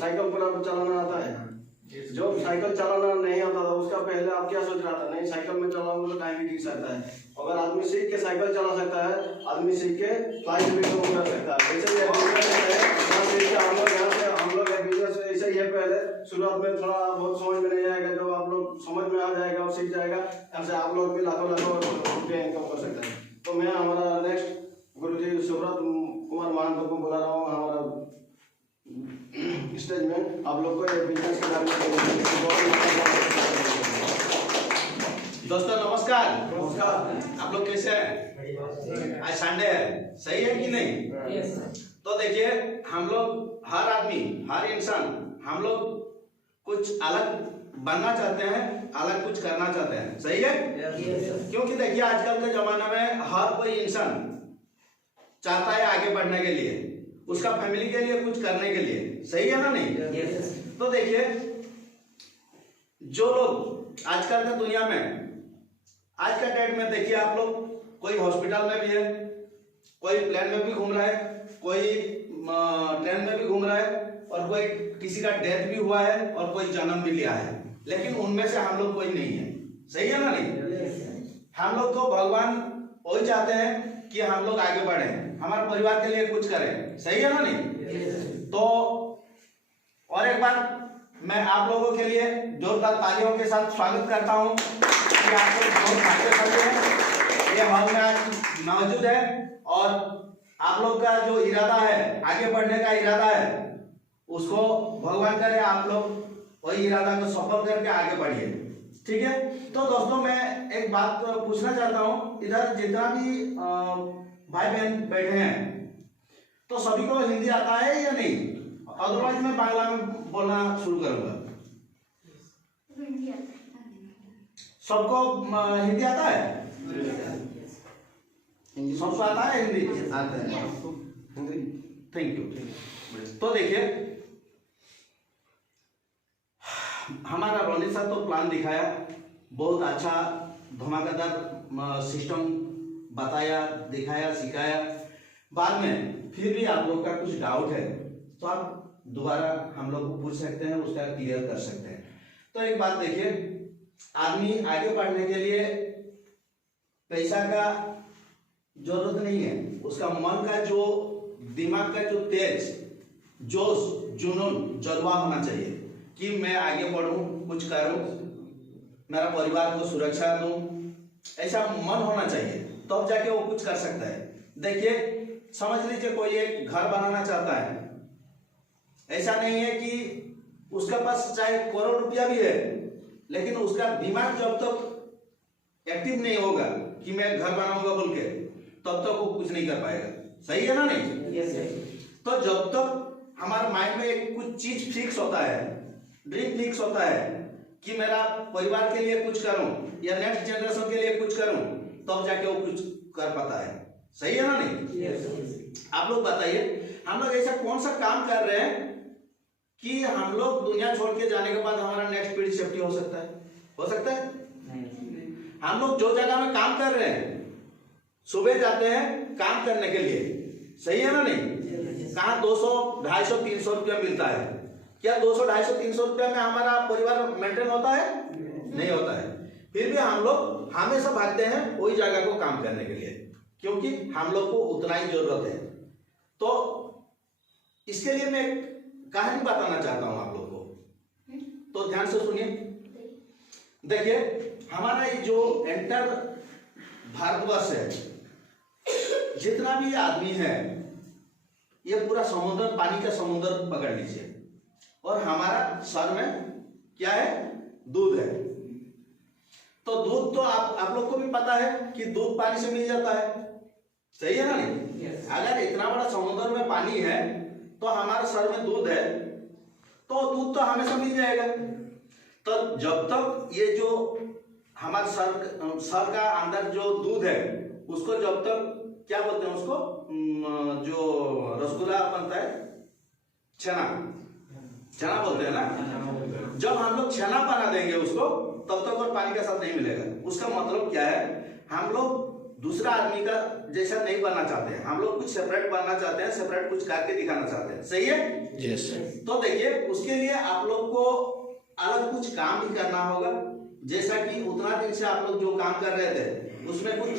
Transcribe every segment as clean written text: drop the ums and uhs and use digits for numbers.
Cycle पर आपको चलाना आता है? जो साइकिल चलाना नहीं आता था उसका पहले आप क्या सोच रहा था? नहीं साइकिल में चलाऊंगा तो टाइम भी गिर सकता है। अगर आदमी सीख के साइकिल चला सकता है, आदमी सीख के फ्लाइट भी कर सकता है। वैसे ही हम लोग एक बिजनेस ऐसे ही है। पहले शुरुआत में थोड़ा बहुत समझ में नहीं आएगा, जब आप लोग समझ में आ जाएगा और सीख जाएगा, ऐसे आप लोग भी लाखों लाखों रुपये इनकम कर सकते हैं। तो मैं हमारा नेक्स्ट गुरुजी सुब्रत कुमार महंत को बुला रहा हूँ हमारा स्टेज में, आप लोग को ये बिजनेस के बारे में। दोस्तों नमस्कार। नमस्कार। आप लोग कैसे हैं? आज संडे है, सही है कि नहीं? यस। तो देखिए, हम लोग हर आदमी, हर इंसान, हम लोग कुछ अलग बनना चाहते हैं, अलग कुछ करना चाहते हैं, सही है? क्योंकि देखिए आजकल के जमाने में हर कोई इंसान चाहता है आगे बढ़ने के लिए, उसका फैमिली के लिए कुछ करने के लिए, सही है ना नहीं? तो देखिए, जो लोग आजकल की दुनिया में, आज का डेट में देखिए आप लोग, कोई हॉस्पिटल में भी है, कोई प्लेन में भी घूम रहा है, कोई ट्रेन में भी घूम रहा है, और कोई किसी का डेथ भी हुआ है और कोई जन्म भी लिया है, लेकिन उनमें से हम लोग कोई नहीं है, सही है ना नहीं? हम लोग को भगवान वही चाहते हैं कि हम लोग आगे बढ़े, हमारे परिवार के लिए कुछ करें, सही है ना नहीं? तो और एक बार मैं आप लोगों के लिए जोरदार तालियों के साथ स्वागत करता हूं कि आप लोग बहुत भाग्यशाली हैं, ये हॉल में आज मौजूद है, और आप लोग का जो इरादा है, आगे बढ़ने का इरादा है, उसको भगवान करे आप लोग वही इरादा को सफल करके आगे बढ़िए, ठीक है? तो दोस्तों मैं एक बात पूछना चाहता हूँ, इधर जितना भी भाई बहन बैठे हैं, तो सभी को हिंदी आता है या नहीं? अदरवाइज मैं बांग्ला में बोलना शुरू करूंगा। सबको हिंदी आता है? सबको आता है हिंदी? आता है। Thank you. तो देखिए, हमारा रोनित सर तो प्लान दिखाया, बहुत अच्छा धमाकेदार सिस्टम बताया, दिखाया, सिखाया। बाद में फिर भी आप लोग का कुछ डाउट है तो आप दोबारा हम लोग को पूछ सकते हैं, उसका क्लियर कर सकते हैं। तो एक बात देखिए, आदमी आगे बढ़ने के लिए पैसा का जरूरत नहीं है, उसका मन का जो, दिमाग का जो तेज, जोश, जुनून, जज्बा होना चाहिए कि मैं आगे बढ़ूं, कुछ करूं, मेरा परिवार को सुरक्षा दूं, ऐसा मन होना चाहिए, तब जाके वो कुछ कर सकता है। देखिए समझ लीजिए कोई एक घर बनाना चाहता है, ऐसा नहीं है कि उसके पास चाहे करोड़ रुपया भी है, लेकिन उसका दिमाग जब तक एक्टिव नहीं होगा कि मैं घर बनाऊंगा बोल के, तब तक वो कुछ नहीं कर पाएगा, सही है ना नहीं? तो जब तक हमारे माइंड में एक कुछ चीज फिक्स होता है, ड्रीम फिक्स होता है कि मेरा परिवार के लिए कुछ करूं या नेक्स्ट जनरेशन के लिए कुछ करूं, तब जाके वो कुछ कर पाता है, सही है ना नहीं? आप लोग बताइए, हम लोग ऐसा कौन सा काम कर रहे हैं कि हम लोग दुनिया छोड़ के जाने के बाद हमारा नेक्स्ट पीढ़ी सेफ्टी हो सकता है? हो सकता है? हम लोग जो जगह में काम कर रहे हैं, सुबह जाते हैं काम करने के लिए, सही है ना नहीं? कहाँ 200, 250, 300 रुपया मिलता है, क्या 200, 250, 300 रुपया में हमारा परिवार मेंटेन होता है? नहीं होता है। फिर भी हम लोग हमेशा भागते हैं वही जगह को काम करने के लिए, क्योंकि हम लोग को उतना ही जरूरत है। तो इसके लिए मैं कहानी बताना चाहता हूं आप लोग को, तो ध्यान से सुनिए। देखिए हमारा ये जो एंटर भारतवर्ष है, जितना भी आदमी है, ये पूरा समुद्र, पानी का समुद्र पकड़ लीजिए, और हमारा सर में क्या है? दूध है। तो दूध तो आप लोग को भी पता है कि दूध पानी से मिल जाता है, सही है ना नहीं? अगर इतना बड़ा समुद्र में पानी है तो हमारे सर में दूध है, तो दूध तो हमेशा मिल जाएगा। तो जब तक ये जो हमारे सर का अंदर जो दूध है, उसको जब तक क्या बोलते हैं, उसको जो रसगुल्ला बनता है, छेना बोलते हैं ना, जब हम लोग छेना बना देंगे उसको, तब तक और पानी के साथ नहीं मिलेगा। उसका मतलब क्या है? हम लोग दूसरा आदमी का जैसा नहीं बनना चाहते हैं, हम लोग कुछ सेपरेट बनना चाहते हैं, सेपरेट कुछ करके दिखाना चाहते हैं, सही है? यस। तो देखिए उसके लिए आप लोग को अलग कुछ काम भी करना होगा, जैसा कि उतना दिन से आप लोग जो काम कर रहे थे उसमें कुछ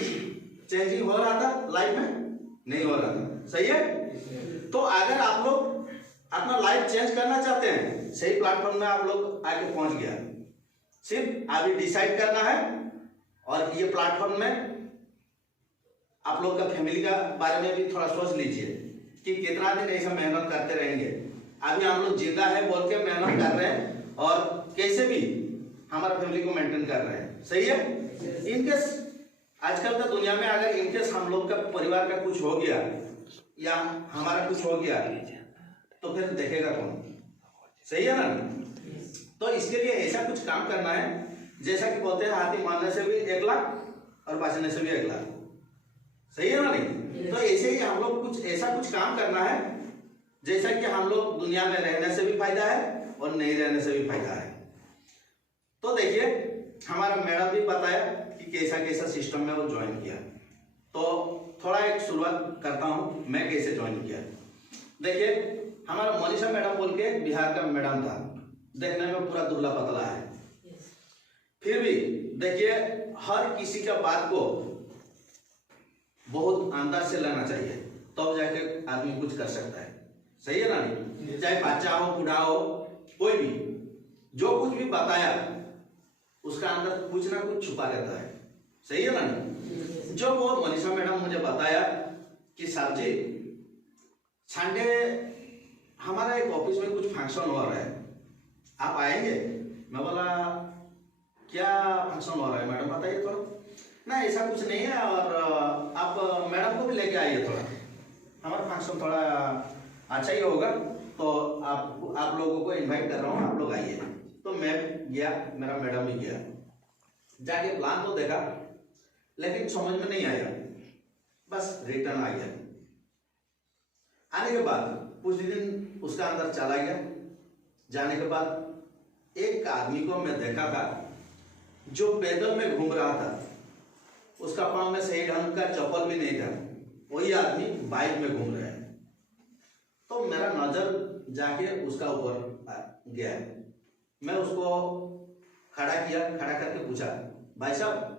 चेंजिंग हो रहा था लाइफ में, नहीं हो रहा था, सही है? तो अगर आप लोग अपना लाइफ चेंज करना चाहते हैं, सही प्लेटफॉर्म में आप लोग आके पहुंच गया, सिर्फ अभी डिसाइड करना है। और ये प्लेटफॉर्म में आप लोग का फैमिली का बारे में भी थोड़ा सोच लीजिए कि कितना दिन ऐसा मेहनत करते रहेंगे। अभी हम लोग जिंदा है बोल के मेहनत कर रहे हैं और कैसे भी हमारा फैमिली को मेंटेन कर रहे हैं, सही है? इनकेस आजकल का दुनिया में अगर इनकेस हम लोग का परिवार का कुछ हो गया या हमारा कुछ हो गया तो फिर देखेगा कौन, सही है ना? तो इसके लिए ऐसा कुछ काम करना है, जैसा कि बोलते हैं हाथी मारने से भी 1 लाख और बचने से भी 1 लाख, सही है ना? नहीं तो ऐसे ही हम लोग कुछ ऐसा कुछ काम करना है जैसा कि हम लोग दुनिया में रहने से भी फायदा है और नहीं रहने से भी फायदा है। तो देखिए हमारा मैडम भी बताया कि कैसा कैसा सिस्टम में वो ज्वाइन किया, तो थोड़ा एक शुरुआत करता हूँ मैं कैसे ज्वाइन किया। देखिए हमारा मनीषा मैडम बोल के बिहार का मैडम था, देखने में पूरा दुबला पतला है, फिर भी देखिए हर किसी का बात को बहुत अंदर से लेना चाहिए, तब तो जाके आदमी कुछ कर सकता है, सही है ना? नहीं चाहे बच्चा हो बूढ़ा हो कोई भी, जो कुछ भी बताया उसका अंदर कुछ ना कुछ छुपा रहता है, सही है ना? नहीं जो वो मनीषा मैडम मुझे बताया कि सर जी संडे हमारा एक ऑफिस में कुछ फंक्शन हो रहा है, आप आएंगे? मैं बोला क्या फंक्शन हो रहा है मैडम, बताइए थोड़ा। ना ऐसा कुछ नहीं है और आप मैडम को भी लेके आइए, थोड़ा हमारा फंक्शन थोड़ा अच्छा ही होगा, तो आप लोगों को इनवाइट कर रहा हूँ, आप लोग आइए। तो मैं गया, मेरा मैडम भी गया, जाके प्लान तो देखा लेकिन समझ में नहीं आया, बस रिटर्न आ गया। आने के बाद कुछ दिन उसका अंदर चला गया, जाने के बाद एक आदमी को मैं देखा था जो पैदल में घूम रहा था, उसका पांव में सही ढंग का चप्पल भी नहीं था, वही आदमी बाइक में घूम रहा है। तो मेरा नजर जाके उसका ऊपर गया, मैं उसको खड़ा किया, खड़ा करके पूछा भाई साहब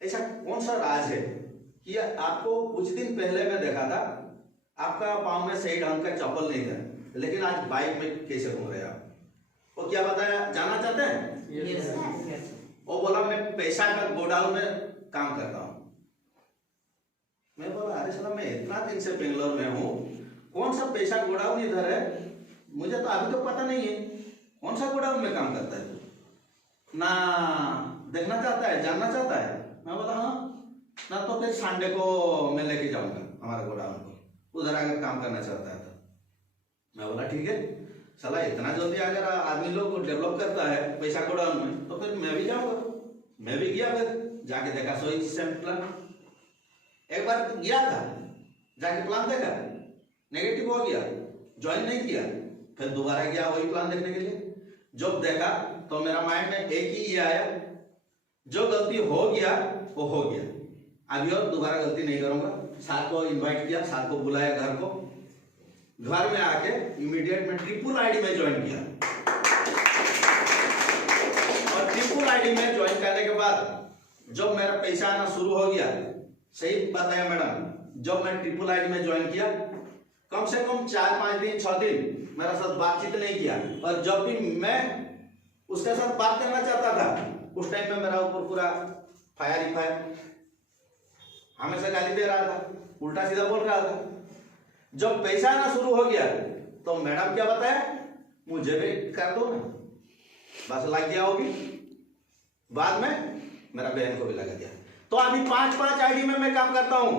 ऐसा कौन सा राज है कि आपको कुछ दिन पहले मैं देखा था आपका पांव में सही ढंग का चप्पल नहीं था लेकिन आज बाइक में कैसे घूम रहे आप? वो क्या बताया, जानना चाहते हैं? वो बोला मैं पैसा का गोडाउन में काम करता हूँ। मैं बोला अरे साला मैं इतना दिन से बेंगलोर में हूँ, कौन सा पैसा गोडाउन इधर है, मुझे तो अभी तो पता नहीं है, कौन सा गोडाउन में काम करता है तू? ना देखना चाहता है, जानना चाहता है? मैं बोला हाँ, ना तो फिर संडे को मैं लेके जाऊंगा हमारा गोडाउन को, उधर अगर काम करना चाहता है तो। मैं बोला ठीक है, साला इतना जल्दी अगर आदमी लोग डेवलप करता है पैसा गोडाउन में तो फिर मैं भी जाऊंगा। मैं भी गया, फिर जाके देखा सोई सेम प्लान। एक बार गया था, जाके प्लान देखा, नेगेटिव हो गया, ज्वाइन नहीं किया, फिर दोबारा गया वही प्लान देखने के लिए। जब देखा तो मेरा माइंड में एक ही ये आया, जो गलती हो गया वो हो गया, अभी और दोबारा गलती नहीं करूंगा। साथ को इनवाइट किया, साथ को बुलाया घर को, घर में आके इमीडिएट में ट्रिपल आईडी में ज्वाइन किया। और ट्रिपल आईडी में ज्वाइन करने के बाद जब मेरा पैसा आना शुरू हो गया, सही बताया मैडम, जब मैं ट्रिपल आईडी में ज्वाइन किया कम से कम 4-5 दिन 6 दिन मेरा साथ बातचीत नहीं किया, और जब भी मैं उसके साथ बात करना चाहता था उस टाइम में मेरा ऊपर पूरा फायर ही फायर, हमेशा गाली दे रहा था, उल्टा सीधा बोल रहा था। जब पैसा आना शुरू हो गया तो मैडम क्या बताया, मुझे भी कर दो ना, बस लग गया होगी। बाद में मेरा बहन को भी लगा दिया, तो अभी 5-5 आईडी में मैं काम करता हूं।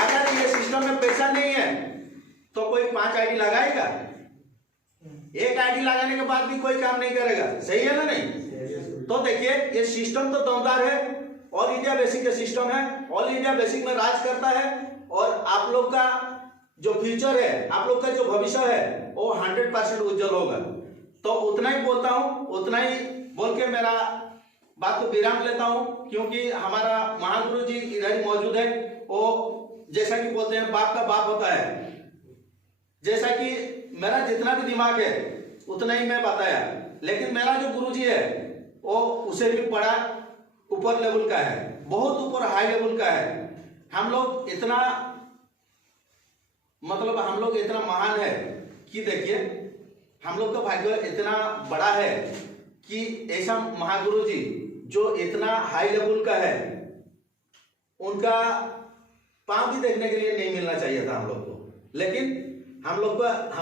अगर ये सिस्टम में पैसा नहीं है तो कोई 5 आईडी लगाएगा? एक आईडी लगाने के बाद भी कोई काम नहीं करेगा, सही है ना? नहीं तो देखिए ये सिस्टम तो दमदार है, ऑल इंडिया बेसिक का सिस्टम है, ऑल इंडिया बेसिक में राज करता है, और आप लोग का जो फ्यूचर है, आप लोग का जो भविष्य है वो 100% उज्जवल होगा। तो उतना ही बोलता हूं, उतना ही बोल के मेरा बात को विराम लेता हूँ, क्योंकि हमारा महागुरु जी इधर ही मौजूद है। वो जैसा कि बोलते हैं बाप का बाप होता है, जैसा कि मेरा जितना भी दिमाग है उतना ही मैं बताया, लेकिन मेरा जो गुरु जी है वो उसे भी बड़ा ऊपर लेवल का है, बहुत ऊपर हाई लेवल का है। हम लोग इतना मतलब हम लोग इतना महान है कि देखिए हम लोग का भाग्य इतना बड़ा है कि ऐसा महागुरु जी जो इतना हाई लेवल का है, उनका पांव भी देखने के लिए नहीं मिलना चाहिए था हम लोग को, लेकिन हम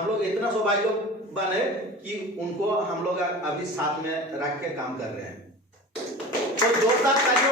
लोग इतना सौभाग्यवान है कि उनको हम लोग अभी साथ में रख के काम कर रहे हैं। तो जोरदार तालियां